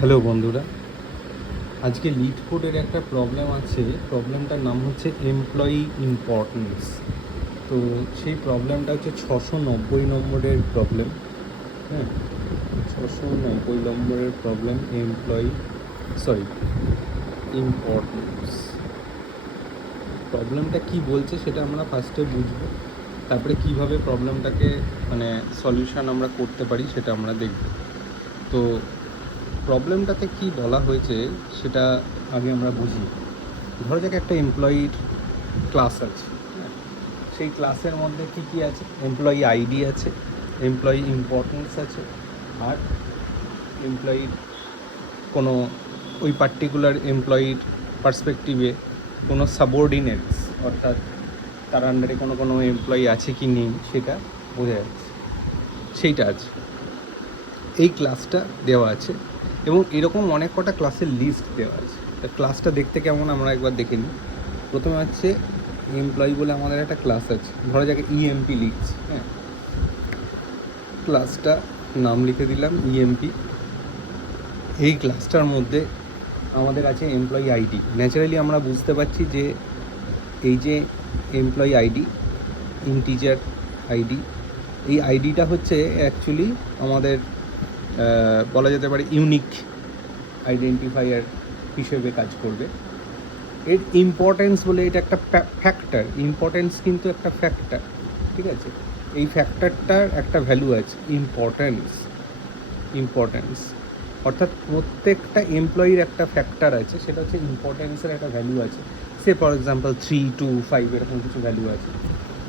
Hello বন্ধুরা, আজকে lead কোডের একটা প্রবলেম আছে। প্রবলেমটার নাম হচ্ছে এমপ্লয়ি ইম্পর্টেন্স। তো সেই প্রবলেমটা হচ্ছে 690 নম্বরের প্রবলেম। হ্যাঁ, 690 নম্বরের প্রবলেম, ইম্পর্টেন্স। প্রবলেমটা কি বলছে সেটা আমরা ফার্স্টে বুঝবো, তারপরে কিভাবে প্রবলেমটাকে সলিউশন আমরা করতে পারি সেটা আমরা দেখব। তো প্রবলেমটাতে কি বলা হয়েছে সেটা আগে আমরা বুঝি। ধরো যাক একটা এমপ্লয়ির ক্লাস আছে, হ্যাঁ, সেই ক্লাসের মধ্যে কি কি আছে? এমপ্লয়ি আইডি আছে, এমপ্লয়ি ইম্পর্টেন্স আছে, আর এমপ্লয়ির কোনো ওই পার্টিকুলার এমপ্লয়ির পার্সপেক্টিভে কোনো সাবঅর্ডিনেটস, অর্থাৎ তার আন্ডারে কোনো এমপ্লয়ি আছে কি নেই সেটা বোঝা যাচ্ছে, সেইটা আছে। এই ক্লাসটা দেওয়া আছে এবং এরকম অনেক কটা ক্লাসের লিস্ট দেওয়া আছে। তা ক্লাসটা দেখতে কেমন আমরা একবার দেখে নিই। প্রথমে হচ্ছে এমপ্লয়ি বলে আমাদের একটা ক্লাস আছে, ধরা যাক ইএমপি লিখছি। হ্যাঁ, ক্লাসটা নাম লিখে দিলাম ইএমপি। এই ক্লাসটার মধ্যে আমাদের আছে এমপ্লয়ি আইডি। ন্যাচারালি আমরা বুঝতে পারছি যে এই যে এমপ্লয়ি আইডি, ইন্টিজার আইডি, এই আইডিটা হচ্ছে অ্যাকচুয়ালি আমাদের বলা যেতে পারে ইউনিক আইডেন্টিফায়ার হিসেবে কাজ করবে। এর ইম্পর্টেন্স বলে এটা একটা ফ্যাক্টর, ইম্পর্টেন্স কিন্তু একটা ফ্যাক্টর, ঠিক আছে? এই ফ্যাক্টরটার একটা ভ্যালু আছে, ইম্পর্টেন্স অর্থাৎ প্রত্যেকটা এমপ্লয়ির একটা ফ্যাক্টর আছে, সেটা হচ্ছে ইম্পর্টেন্সের একটা ভ্যালু আছে। সে ফর এক্সাম্পল 3, 2, 5 এরকম কিছু ভ্যালু আছে।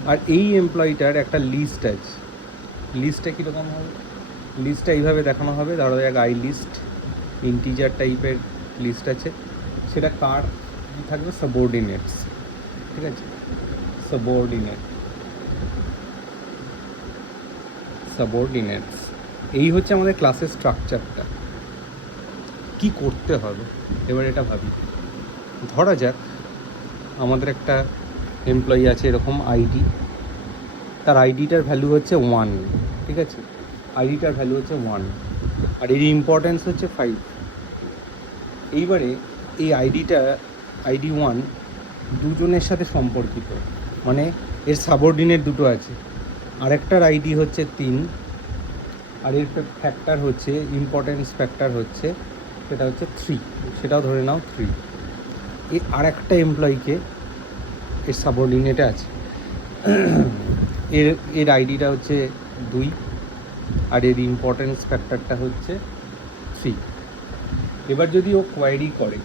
আর এই এমপ্লয়িটার একটা লিস্ট আছে। লিস্টটা কীরকম হবে? লিস্টটা এইভাবে দেখানো হবে, ধরো এক আই লিস্ট, ইন্টিজার টাইপের লিস্ট আছে। সেটা কার থাকবে? সাবঅর্ডিনেটস, ঠিক আছে? সাবঅর্ডিনেটস এই হচ্ছে আমাদের ক্লাসের স্ট্রাকচারটা। কি করতে হবে এবার এটা ভাবি। ধরা যাক আমাদের একটা এমপ্লয়ি আছে এরকম আইডি, তার আইডিটার ভ্যালু হচ্ছে 1, ঠিক আছে? আইডিটার ভ্যালু হচ্ছে 1 আর এর ইম্পর্টেন্স হচ্ছে 5। এইবারে এই আইডি 1 দুজনের সাথে সম্পর্কিত, মানে এর সাবঅর্ডিনেট দুটো আছে। আরেকটার আইডি হচ্ছে 3 আর এর ফ্যাক্টর হচ্ছে, ইম্পর্টেন্স ফ্যাক্টর হচ্ছে, সেটা হচ্ছে 3, সেটাও ধরে নাও 3। এই আরেকটা এমপ্লয়িকে এর সাবঅর্ডিনেটে আছে, এর আইডিটা হচ্ছে 2 আর এর ইম্পর্টেন্স ফ্যাক্টরটা হচ্ছে 3। এবার যদি ও কোয়ারি করে,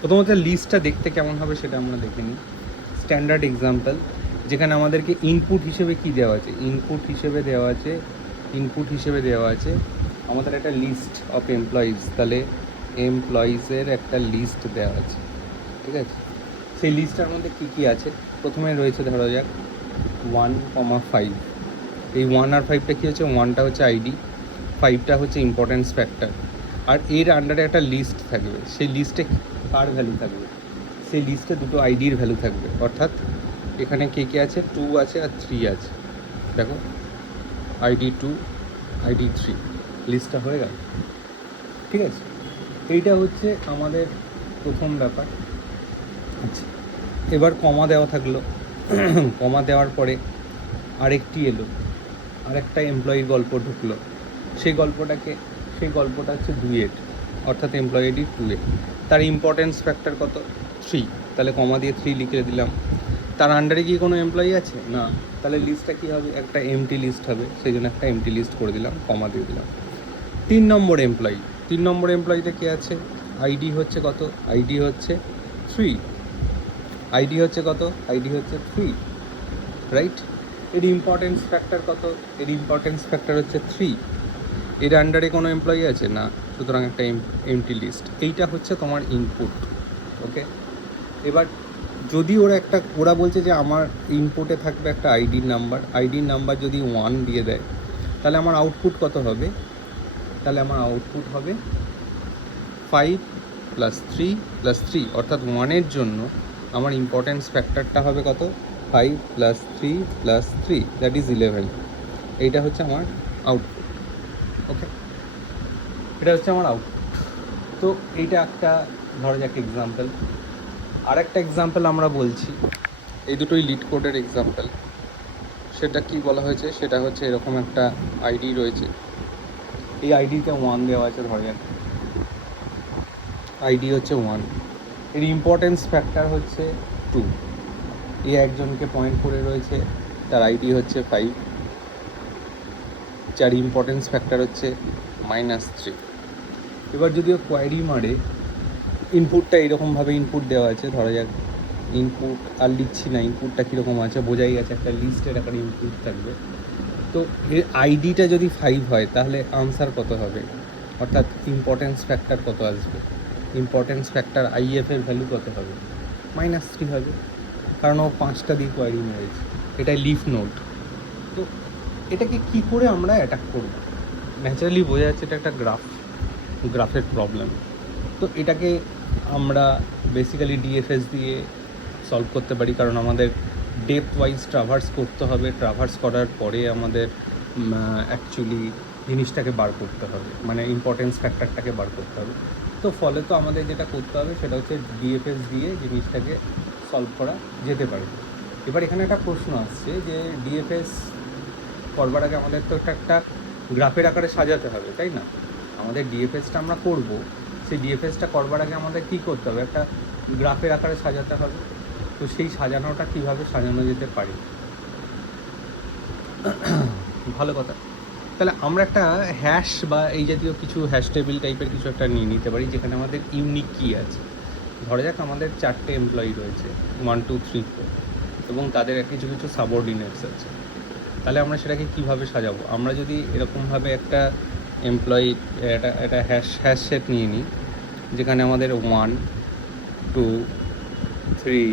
প্রথমত লিস্টটা দেখতে কেমন হবে সেটা আমরা দেখে নিই। স্ট্যান্ডার্ড এক্সাম্পল, যেখানে আমাদেরকে ইনপুট হিসেবে কি দেওয়া আছে? ইনপুট হিসেবে দেওয়া আছে আমাদের একটা লিস্ট অফ এমপ্লয়িজ। তাহলে এমপ্লয়িজের একটা লিস্ট দেওয়া আছে, ঠিক আছে? সেই লিস্টটার মধ্যে কী কী আছে? প্রথমে রয়েছে ধরা যাক 1, 5। এই 1 আর 5টা কী হচ্ছে? 1টা হচ্ছে আইডি, 5টা হচ্ছে ইম্পর্টেন্স ফ্যাক্টর। আর এর আন্ডারে একটা লিস্ট থাকবে, সেই লিস্টে কার ভ্যালু থাকবে? সেই লিস্টে দুটো আইডির ভ্যালু থাকবে, অর্থাৎ এখানে কে কে আছে? 2 আছে আর 3 আছে। দেখো, আইডি 2, আইডি 3, লিস্টটা হয়ে গেল, ঠিক আছে? এইটা হচ্ছে আমাদের প্রথম ব্যাপার। আচ্ছা, এবার কমা দেওয়া থাকলো। কমা দেওয়ার পরে আরেকটি এলো, আরেকটা এমপ্লয়ির গল্প ঢুকলো। সেই গল্পটা হচ্ছে 2 অর্থাৎ এমপ্লয়ি আইডি 2। তার ইম্পর্টেন্স ফ্যাক্টর কত? 3। তাহলে কমা দিয়ে 3 লিখে দিলাম। তার আন্ডারে কি কোনো এমপ্লয়ি আছে? না। তাহলে লিস্টটা কী হবে? একটা এমটি লিস্ট হবে, সেই জন্য একটা এমটি লিস্ট করে দিলাম, কমা দিয়ে দিলাম। 3 নম্বর এমপ্লয়িতে কে আছে? আইডি হচ্ছে কত? আইডি হচ্ছে 3। আইডি হচ্ছে কত? আইডি হচ্ছে 3, রাইট? এর ইম্পর্টেন্স ফ্যাক্টর কত? এর ইম্পর্টেন্স ফ্যাক্টর হচ্ছে 3। এর আন্ডারে কোনো এমপ্লয়ি আছে? না, সুতরাং একটা এমটি লিস্ট। এইটা হচ্ছে তোমার ইনপুট, ওকে? এবার যদি ওরা বলছে যে আমার ইনপুটে থাকবে একটা আইডির নাম্বার যদি 1 দিয়ে দেয়, তাহলে আমার আউটপুট কত হবে? তাহলে আমার আউটপুট হবে 5 + 3 + 3, অর্থাৎ 1-এর জন্য আমার ইম্পর্টেন্স ফ্যাক্টরটা হবে কত? 5 + 3 + 3, দ্যাট ইজ 11। এইটা হচ্ছে আমার আউটপুট, ওকে? এটা হচ্ছে আমার আউটপুট। তো এইটা একটা ধরা যাক এক্সাম্পল। আর একটা এক্সাম্পল আমরা বলছি, এই দুটোই লিড কোডের এক্সাম্পল। সেটা কি বলা হয়েছে, সেটা হচ্ছে এরকম একটা আইডি রয়েছে, এই আইডিতে 1 দেওয়া আছে, ধরা যাক আইডি হচ্ছে 1, এর ইম্পর্টেন্স ফ্যাক্টর হচ্ছে 2, এই একজনকে পয়েন্ট করে রয়েছে, তার আইডি হচ্ছে 5, যার ইম্পর্টেন্স ফ্যাক্টর হচ্ছে -3। এবার যদিও কোয়ারি মারে, ইনপুটটা এইরকমভাবে ইনপুট দেওয়া আছে, ধরা যাক ইনপুট আর লিখছি না, ইনপুটটা কীরকম আছে বোঝাই গেছে, একটা লিস্টের একটা ইনপুট থাকবে। তো এর আইডিটা যদি 5 হয় তাহলে আনসার কত হবে, অর্থাৎ ইম্পর্টেন্স ফ্যাক্টর কত আসবে, ইম্পর্টেন্স ফ্যাক্টর আইএফ এর ভ্যালু কত হবে, -3 হবে, কারণ ও 5টা দিয়ে কোয়ারি মেরেছে, এটাই লিফ নোড। তো এটাকে কি করে আমরা অ্যাটাক করব, ন্যাচারালি বোঝা যাচ্ছে এটা একটা গ্রাফের প্রবলেম। তো এটাকে আমরা বেসিক্যালি ডিএফএস দিয়ে সলভ করতে পারি, কারণ আমাদের ডেপথ ওয়াইজ ট্রাভার্স করতে হবে, ট্রাভার্স করার পরে আমাদের অ্যাকচুয়ালি জিনিসটাকে বার করতে হবে, মানে ইম্পর্টেন্স ফ্যাক্টরটাকে বার করতে হবে। তো ফলে তো আমাদের যেটা করতে হবে সেটা হচ্ছে ডিএফএস দিয়ে জিনিসটাকে সলভ করা যেতে পারে। এবার এখানে একটা প্রশ্ন আসছে যে ডিএফএস করবার আগে আমাদের তো একটা গ্রাফের আকারে সাজাতে হবে, তাই না? আমাদের ডিএফএসটা আমরা করব, সেই ডিএফএসটা করবার আগে আমাদের কী করতে হবে, একটা গ্রাফের আকারে সাজাতে হবে। তো সেই সাজানোটা কীভাবে সাজানো যেতে পারে, ভালো কথা। তাহলে আমরা একটা হ্যাশ বা এই জাতীয় কিছু হ্যাশ টেবিল টাইপের কিছু একটা নিয়ে নিতে পারি, যেখানে আমাদের ইউনিক কী আছে। ধরা যাক আমাদের 4টে এমপ্লয়ি রয়েছে, 1 2 3 4, এবং তাদের কিছু কিছু সাবঅর্ডিনেটস আছে। তাহলে আমরা সেটাকে কীভাবে সাজাবো, আমরা যদি এরকমভাবে একটা এমপ্লয়ি একটা হ্যাশ সেট নিয়ে নিই, যেখানে আমাদের 1 2 3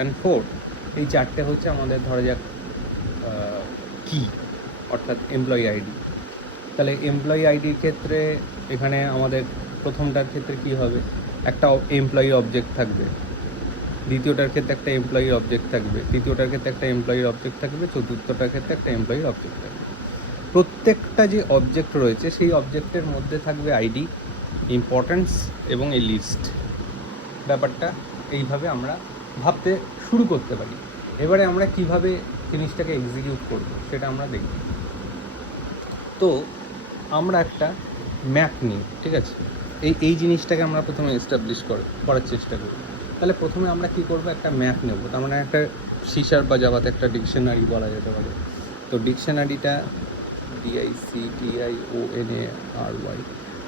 and 4, এই 4টে হচ্ছে আমাদের ধরা যাক কি, অর্থাৎ এমপ্লয়ি আইডি। তাহলে এমপ্লয়ি আইডির ক্ষেত্রে এখানে আমাদের প্রথমটার ক্ষেত্রে কি হবে, একটা এমপ্লয়ি অবজেক্ট থাকবে, দ্বিতীয়টার ক্ষেত্রে একটা এমপ্লয়ি অবজেক্ট থাকবে, তৃতীয়টার ক্ষেত্রে একটা এমপ্লয়ি অবজেক্ট থাকবে, চতুর্থটার ক্ষেত্রে একটা এমপ্লয়ি অবজেক্ট থাকবে। প্রত্যেকটা যে অবজেক্ট রয়েছে সেই অবজেক্টের মধ্যে থাকবে আইডি, ইম্পর্টেন্স এবং এই লিস্ট। ব্যাপারটা এইভাবে আমরা ভাবতে শুরু করতে পারি। এবারে আমরা কিভাবে জিনিসটাকে এক্সিকিউট করব সেটা আমরা দেখব। তো আমরা একটা ম্যাপ নিই, ঠিক আছে, এই জিনিসটাকে আমরা প্রথমে এস্টাবলিশ করার চেষ্টা করি। তাহলে প্রথমে আমরা কি করব, একটা ম্যাপ নেব, তার মানে একটা সিসার বা জাভাতে একটা ডিকশনারি বলা যেতে পারে। তো ডিকশনারিটা DICTIONARY,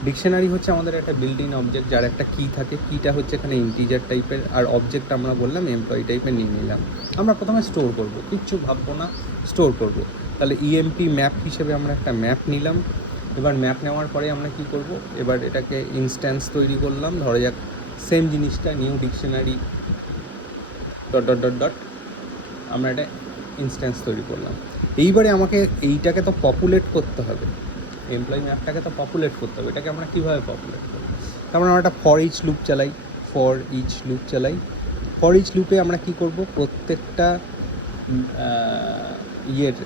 ডিকশনারি হচ্ছে আমাদের একটা বিল্ট ইন অবজেক্ট, যার একটা কি থাকে, কিটা হচ্ছে এখানে ইন্টিজার টাইপের, আর অবজেক্ট আমরা বললাম এমপ্লয়ি টাইপের নিয়ে নিলাম। আমরা প্রথমে স্টোর করব, কিচ্ছু ভাববো না, স্টোর করব। তাহলে ইএমপি ম্যাপ হিসেবে আমরা একটা ম্যাপ নিলাম। এবার ম্যাপ নেওয়ার পরে আমরা কি করব, এবার এটাকে ইনস্ট্যান্স তৈরি করলাম, ধরা যাক সেম জিনিসটা নিউ ডিকশনারি ... আমরা এটা ইনস্ট্যান্স তৈরি করলাম। এইবারে আমাকে এইটাকে তো পপুলেট করতে হবে, এমপ্লয়ি ম্যাপটাকে তো পপুলেট করতে হবে। এটাকে আমরা কীভাবে পপুলেট করব, তারপরে আমরা একটা ফর ইচ লুপ চালাই। ফর ইচ লুপে আমরা কি করব, প্রত্যেকটা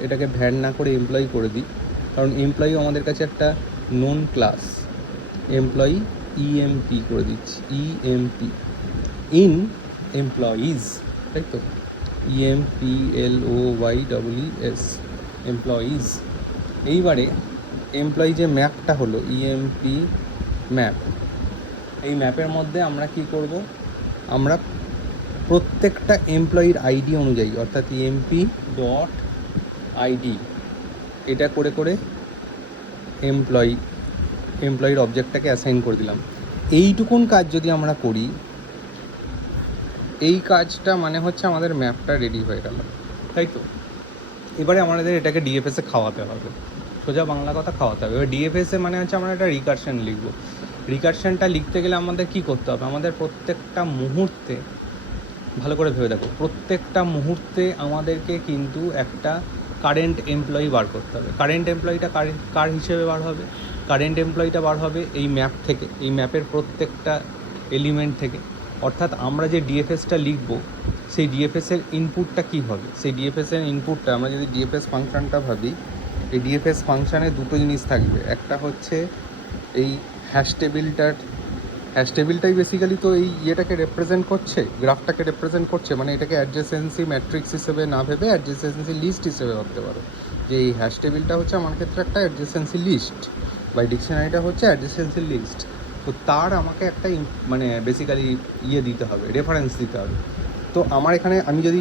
এটাকে ভ্যান না করে এমপ্লয়ি করে দিই, কারণ এমপ্লয়ি আমাদের কাছে একটা নোন ক্লাস। এমপ্লয়ি ইএমপি করে দিচ্ছি, ইএমপি ইন এমপ্লয়িজ, তাই তো, EMPLOYEES, এমপ্লয়িজ। এইবারে এমপ্লয়ি যে ম্যাপটা হলো ইএমপি ম্যাপ, এই ম্যাপের মধ্যে আমরা কি করব, আমরা প্রত্যেকটা এমপ্লয়ির আইডি অনুযায়ী, অর্থাৎ EMP.ID এটা করে করে এমপ্লয়ির অবজেক্টটাকে অ্যাসাইন করে দিলাম। এইটুকুন কাজ যদি আমরা করি, এই কাজটা মানে হচ্ছে আমাদের ম্যাপটা রেডি হয়ে গেল, তাই তো। এবারে আমাদের এটাকে ডিএফএসে খাওয়াতে হবে, সোজা বাংলা কথা খাওয়াতে হবে। এবার ডিএফএসে মানে হচ্ছে আমরা একটা রিকারশন লিখব। রিকারশনটা লিখতে গেলে আমাদের কি করতে হবে, আমাদের প্রত্যেকটা মুহূর্তে, ভালো করে ভেবে দেখো, প্রত্যেকটা মুহূর্তে আমাদেরকে কিন্তু একটা কারেন্ট এমপ্লয়ি বার করতে হবে। কারেন্ট এমপ্লয়িটা কার হিসেবে বার হবে, কারেন্ট এমপ্লয়িটা বার হবে এই ম্যাপ থেকে, এই ম্যাপের প্রত্যেকটা এলিমেন্ট থেকে। অর্থাৎ আমরা যে ডিএফএসটা লিখব, সেই ডিএফএসের ইনপুটটা কী হবে, সেই ডিএফএসের ইনপুটটা আমরা যদি ডিএফএস ফাংশানটা ভাবি, এই ডিএফএস ফাংশানে দুটো জিনিস থাকবে। একটা হচ্ছে এই হ্যাশ টেবিলটার হ্যাশ টেবিলটাই বেসিক্যালি তো এই ইয়েটাকে রেপ্রেজেন্ট করছে, গ্রাফটাকে রেপ্রেজেন্ট করছে, মানে এটাকে অ্যাডজেসেন্সি ম্যাট্রিক্স হিসেবে না ভেবে অ্যাডজেসেন্সি লিস্ট হিসেবে ভাবতে পারো, যে এই হ্যাশ টেবিলটা হচ্ছে আমার ক্ষেত্রে একটা অ্যাডজেসেন্সি লিস্ট, বা ডিকশনারিটা হচ্ছে অ্যাডজেসেন্সি লিস্ট। তো তার আমাকে একটা মানে বেসিক্যালি ইয়ে দিতে হবে, রেফারেন্স দিতে হবে। তো আমার এখানে আমি যদি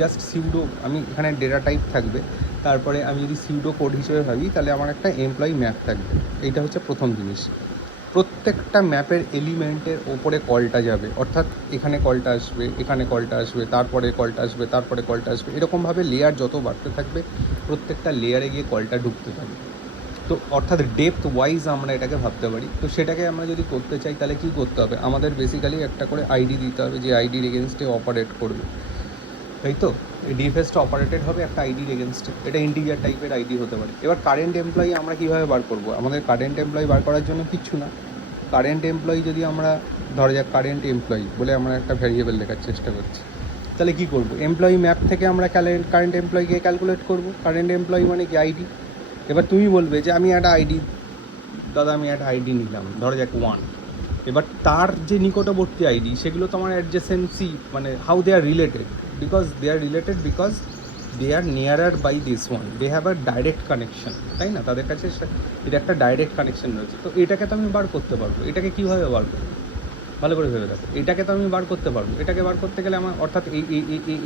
জাস্ট সিউডো, আমি এখানে ডেটা টাইপ থাকবে, তারপরে আমি যদি সিউডো কোড হিসেবে ভাবি, তাহলে আমার একটা এমপ্লয়ি ম্যাপ থাকবে। এইটা হচ্ছে প্রথম জিনিস। প্রত্যেকটা ম্যাপের এলিমেন্টের ওপরে কলটা যাবে, অর্থাৎ এখানে কলটা আসবে, এখানে কলটা আসবে, তারপরে কলটা আসবে, তারপরে কলটা আসবে, এরকমভাবে লেয়ার যত বাড়তে থাকবে প্রত্যেকটা লেয়ারে গিয়ে কলটা ঢুকতে থাকবে। তো অর্থাৎ ডেপথ ওয়াইজ আমরা এটাকে ভাবতে পারি। তো সেটাকে আমরা যদি করতে চাই তাহলে কী করতে হবে, আমাদের বেসিক্যালি একটা করে আইডি দিতে হবে, যে আইডির এগেনস্টে অপারেট করবে, তাই তো? এই ডিএফএসটা অপারেটেড হবে একটা আইডির এগেনস্টে, এটা ইন্টিজার টাইপের আইডি হতে পারে। এবার কারেন্ট এমপ্লয়ি আমরা কীভাবে বার করবো? আমাদের কারেন্ট এমপ্লয়ি বার করার জন্য কিচ্ছু না। কারেন্ট এমপ্লয়ি যদি আমরা ধরা যাক কারেন্ট এমপ্লয়ি বলে আমরা একটা ভ্যারিয়েবল লেখার চেষ্টা করছি, তাহলে কী করবো? এমপ্লয়ি ম্যাপ থেকে আমরা কারেন্ট এমপ্লয়িকে ক্যালকুলেট করবো। কারেন্ট এমপ্লয়ি মানে কি? আইডি। এবার তুমি বলবে যে আমি একটা আইডি, দাদা আমি একটা আইডি নিলাম, ধরা যাক 1। এবার তার যে নিকটবর্তী আইডি সেগুলো তো আমার অ্যাডজেসেন্সি, মানে how they are related, because they are nearer by this one, they have a direct connection, তাই না? তাদের কাছে এটা একটা ডাইরেক্ট কানেকশন রয়েছে। তো এটাকে তো আমি বার করতে পারবো। এটাকে কীভাবে বার করবো? ভালো করে ভেবে দেখো, এটাকে তো আমি বার করতে পারবো। এটাকে বার করতে গেলে আমার, অর্থাৎ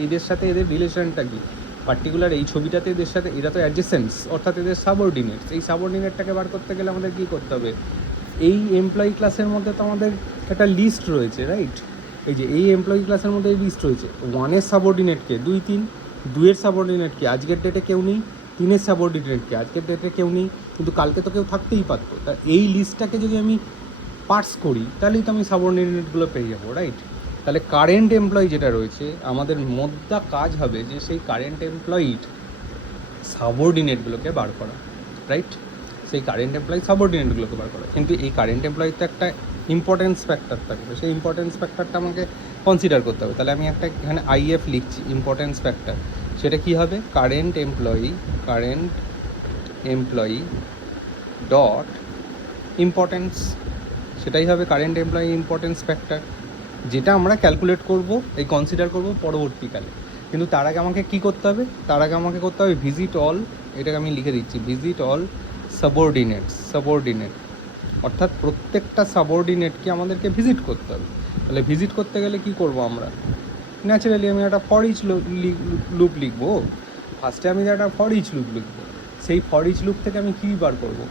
এদের সাথে এদের রিলেশনটা কি, পার্টিকুলার এই ছবিটাতে এদের সাথে, এরা তো অ্যাডজেসেন্টস, অর্থাৎ এদের সাবঅর্ডিনেটস। এই সাবঅর্ডিনেটটাকে বার করতে গেলে আমাদের কী করতে হবে? এই এমপ্লয়ি ক্লাসের মধ্যে তো আমাদের একটা লিস্ট রয়েছে, রাইট? এই যে এই এমপ্লয়ি ক্লাসের মধ্যে এই লিস্ট রয়েছে, 1-এর সাবঅর্ডিনেটকে 2, 3, 2-এর সাবঅর্ডিনেটকে আজকের ডেটে কেউ নেই, 3-এর সাবঅর্ডিনেটকে আজকের ডেটে কেউ নেই, কিন্তু কালকে তো কেউ থাকতেই পারতো। তা এই লিস্টটাকে যদি আমি পার্স করি তাহলেই তো আমি সাবঅর্ডিনেটগুলো পেয়ে যাবো, রাইট? তাহলে কারেন্ট এমপ্লয়ি যেটা রয়েছে, আমাদের মোদ্দা কাজ হবে যে সেই কারেন্ট এমপ্লয়ির সাবঅর্ডিনেটগুলোকে বার করা, রাইট? সেই কারেন্ট এমপ্লয়ি সাবঅর্ডিনেটগুলোকে বার করা। কিন্তু এই কারেন্ট এমপ্লয়ির তো একটা ইম্পর্টেন্স ফ্যাক্টর থাকবে, সেই ইম্পর্টেন্স ফ্যাক্টরটা আমাকে কনসিডার করতে হবে। তাহলে আমি একটা এখানে আইএফ লিখছি, ইম্পর্টেন্স ফ্যাক্টর। সেটা কী হবে? কারেন্ট এমপ্লয়ি ডট ইম্পর্টেন্স, সেটাই হবে কারেন্ট এমপ্লয়ি ইম্পর্টেন্স ফ্যাক্টর, যেটা আমরা ক্যালকুলেট করব, এই কনসিডার করব পরবর্তীকালে। কিন্তু তার আগে আমাকে কী করতে হবে? তার আগে আমাকে করতে হবে ভিজিট অল, এটাকে আমি লিখে দিচ্ছি, ভিজিট অল সাবঅর্ডিনেট, অর্থাৎ প্রত্যেকটা সাবঅর্ডিনেটকে আমাদেরকে ভিজিট করতে হবে। তাহলে ভিজিট করতে গেলে কী করব আমরা? ন্যাচারালি আমি একটা ফর ইচ লুপ লিখবো। ফার্স্টে আমি একটা ফর ইচ লুপ লিখবো। সেই ফর ইচ লুপ থেকে আমি কী বার করবো?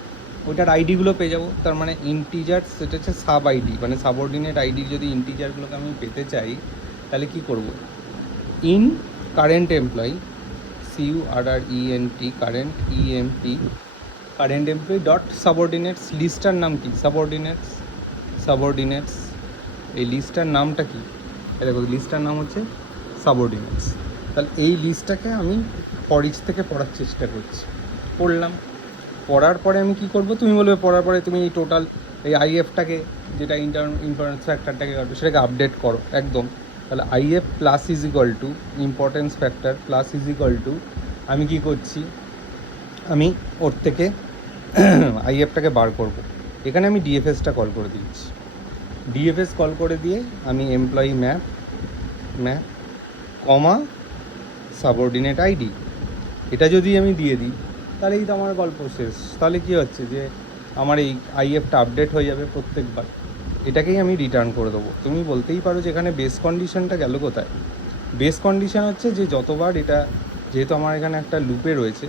ওইটার আইডিগুলো পেয়ে যাবো। তার মানে ইন্টিজার, সেটা হচ্ছে সাব আইডি, মানে সাবঅর্ডিনেট আইডির যদি ইন্টিজারগুলোকে আমি পেতে চাই তাহলে কী করব? In current employee, CURRENT, current employee dot সাবঅর্ডিনেটস, Lister নাম কি? সাবঅর্ডিনেটস। এই লিস্টার নামটা কি? দেখো লিস্টার নাম হচ্ছে সাবঅর্ডিনেটস। তাহলে এই লিস্টটাকে আমি ফর ইচ থেকে পড়ার চেষ্টা করছি, পড়লাম। পড়ার পরে আমি কী করবো? তুমি বলবে পড়ার পরে তুমি এই টোটাল এই আইএফটাকে, যেটা ইম্পর্টেন্স ফ্যাক্টরটাকে কাটবে, সেটাকে আপডেট করো একদম। তাহলে if plus is equal to importance factor plus is equal to, আমি কী করছি? আমি ওর থেকে আইএফটাকে বার করব। এখানে আমি ডিএফএসটা কল করে দিচ্ছি। ডিএফএস কল করে দিয়ে আমি এমপ্লয়ি ম্যাপ কমা সাবঅর্ডিনেট আইডি, এটা যদি আমি দিয়ে দিই তাহলেই তো আমার গল্প শেষ। তাহলে কী হচ্ছে যে আমার এই আইএফটা আপডেট হয়ে যাবে প্রত্যেকবার, এটাকেই আমি রিটার্ন করে দেবো। তুমি বলতেই পারো যে এখানে বেস কন্ডিশনটা গেল কোথায়? বেস কন্ডিশন হচ্ছে যে যতবার এটা, যেহেতু আমার এখানে একটা লুপে রয়েছে,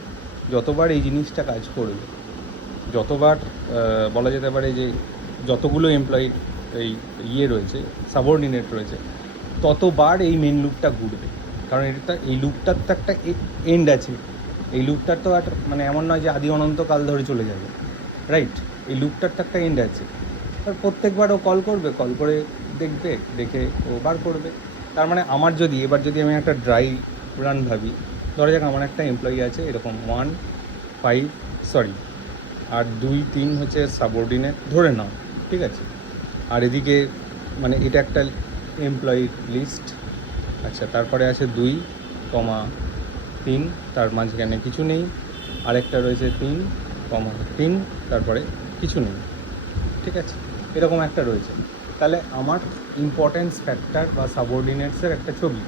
যতবার এই জিনিসটা কাজ করবে, যতবার বলা যেতে পারে যে যতগুলো এমপ্লয়ির এই ইয়ে রয়েছে, সাবঅর্ডিনেট রয়েছে, ততবার এই মেন লুপটা ঘুরবে। কারণ এটা, এই লুপটার তো একটা এন্ড আছে। এই লুপটার তো আর মানে এমন নয় যে আদি অনন্তকাল ধরে চলে যাবে, রাইট? এই লুপটার তো একটা এন্ড আছে। আর প্রত্যেকবার ও কল করে দেখবে, দেখে ও বার করবে। তার মানে আমার যদি আমি একটা ড্রাই রান ভাবি, ধরা যাক আমার একটা এমপ্লয়ি আছে এরকম 1, 5, আর 2, 3 হচ্ছে সাবঅর্ডিনেট ধরে নাও, ঠিক আছে? আর এদিকে মানে এটা একটা এমপ্লয়ি লিস্ট, আচ্ছা। তারপরে আছে 2, 3, তার মাঝখানে কিছু নেই। আরেকটা রয়েছে 3, 3, তারপরে কিছু নেই, ঠিক আছে? এরকম একটা রয়েছে। তাহলে আমার ইম্পর্টেন্স ফ্যাক্টর বা সাবঅর্ডিনেটসের একটা ছবি।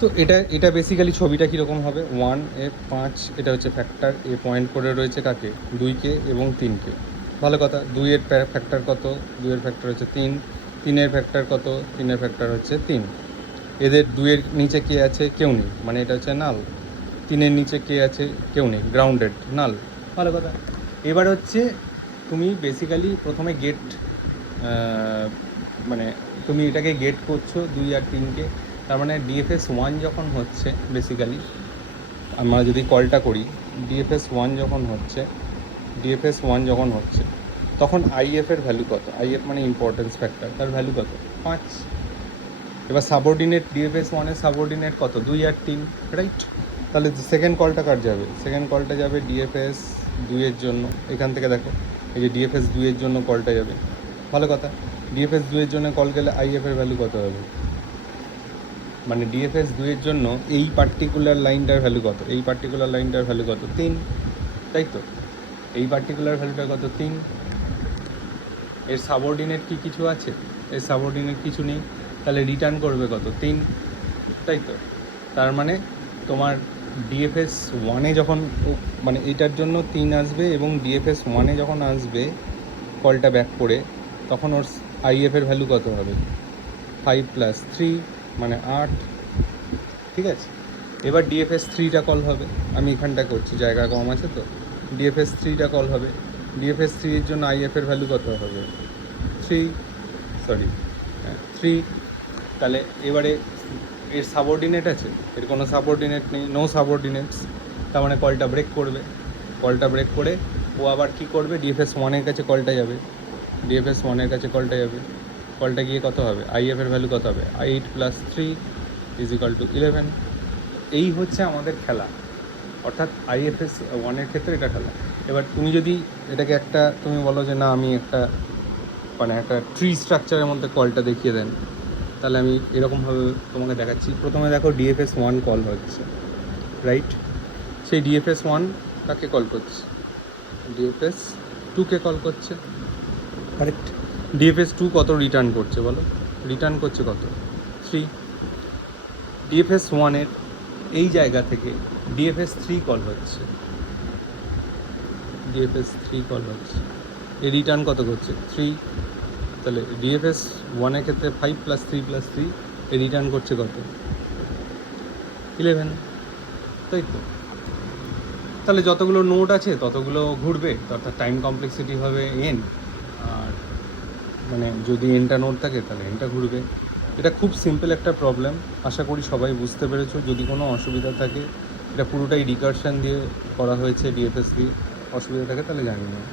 তো এটা বেসিক্যালি ছবিটা কীরকম হবে, 1 এ 5 এটা হচ্ছে ফ্যাক্টর, এ পয়েন্ট করে রয়েছে কাকে, 2কে এবং 3কে। ভালো কথা, 2-এর ফ্যাক্টর কত, 2-এর ফ্যাক্টর হচ্ছে 3, 3-এর ফ্যাক্টর কত, 3-এর ফ্যাক্টর হচ্ছে 3। এদের 2-এর নিচে কে আছে, কেউ নেই, মানে এটা হচ্ছে নাল। 3-এর নিচে কে আছে, কেউ নেই, গ্রাউন্ডেড, নাল। ভালো কথা। এবার হচ্ছে তুমি বেসিক্যালি প্রথমে গেট, মানে তুমি এটাকে গেট করছো 2 আর 3কে। তার মানে ডিএফএস 1 যখন হচ্ছে, বেসিক্যালি আমরা যদি কলটা করি, ডিএফএস 1 যখন হচ্ছে তখন আইএফের ভ্যালু কত, আইএফ মানে ইম্পর্টেন্স ফ্যাক্টর, তার ভ্যালু কত, 5। এবার সাবঅর্ডিনেট, ডিএফএস 1-এর সাবঅর্ডিনেট কত, 2 আর 3, রাইট? তাহলে সেকেন্ড কলটা কার যাবে, সেকেন্ড কলটা যাবে ডিএফএস 2-এর জন্য। এখান থেকে দেখো, এই যে ডিএফএস 2-এর জন্য কলটা যাবে। ভালো কথা, ডিএফএস 2-এর জন্য কল গেলে আইএফের ভ্যালু কত হবে, মানে ডিএফএস 2-এর জন্য এই পার্টিকুলার লাইনটার ভ্যালু কত, এই পার্টিকুলার লাইনটার ভ্যালু কত, 3, তাই তো? এই পার্টিকুলার ভ্যালুটা কত, 3। এর সাবঅর্ডিনেট কি কিছু আছে, এর সাবঅর্ডিনেট কিছু নেই, তাহলে রিটার্ন করবে কত, 3, তাই তো? তার মানে তোমার ডিএফএস 1-এ যখন মানে এইটার জন্য 3 আসবে, এবং ডিএফএস 1-এ যখন আসবে কলটা ব্যাক করে, তখন ওর আইএফের ভ্যালু কত হবে, 5 + 3 মানে 8, ঠিক আছে? এবার ডিএফএস 3টা কল হবে, আমি এখানটা করছি, জায়গা কম আছে তো। ডিএফএস 3টা কল হবে, ডিএফএস 3-এর জন্য আইএফের ভ্যালু কত হবে, 3। তাহলে এবারে এর সাবঅর্ডিনেট আছে, এর কোনো সাবঅর্ডিনেট নেই, নো সাবঅর্ডিনেটস। তার মানে কলটা ব্রেক করবে, কলটা ব্রেক করে ও আবার কী করবে, ডিএফএস 1-এর কাছে কলটা যাবে, ডিএফএস 1-এর কাছে কলটা যাবে, কলটা গিয়ে কত হবে, আইএফের ভ্যালু কত হবে, 8 + 3 = 11। এই হচ্ছে আমাদের খেলা, অর্থাৎ আইএফএস 1-এর ক্ষেত্রে এটা খেলা। এবার তুমি যদি এটাকে একটা, তুমি বলো যে না আমি একটা মানে একটা ট্রি স্ট্রাকচারের মধ্যে কলটা দেখিয়ে দেন, তাহলে আমি এরকমভাবে তোমাকে দেখাচ্ছি। প্রথমে দেখো ডিএফএস 1 কল হচ্ছে, রাইট? সেই ডিএফএস 1 কাকে কল করছে, ডিএফএস 2কে কল করছে, কারেক্ট? ডিএফএস 2 কত রিটার্ন করছে বলো, রিটার্ন করছে কত, 3। ডিএফএস 1-এর এই জায়গা থেকে ডিএফএস 3 কল হচ্ছে, ডিএফএস 3 কল হচ্ছে, এই রিটার্ন কত করছে, 3। তাহলে ডিএফএস 1-এর ক্ষেত্রে 5 + 3 + 3 এই রিটার্ন করছে কত, 11, তাই তো? তাহলে যতগুলো নোড আছে ততগুলো ঘুরবে, অর্থাৎ টাইম কমপ্লেক্সিটি হবে n, আর মানে যদি nটা নোড থাকে তাহলে nটা ঘুরবে। এটা খুব সিম্পল একটা প্রবলেম, আশা করি সবাই বুঝতে পেরেছো। যদি কোনো অসুবিধা থাকে, এটা পুরোটাই রিকারশন দিয়ে করা হয়েছে, ডিএফএস দিয়ে, অসুবিধা থাকে তাহলে জানিয়ে নাও।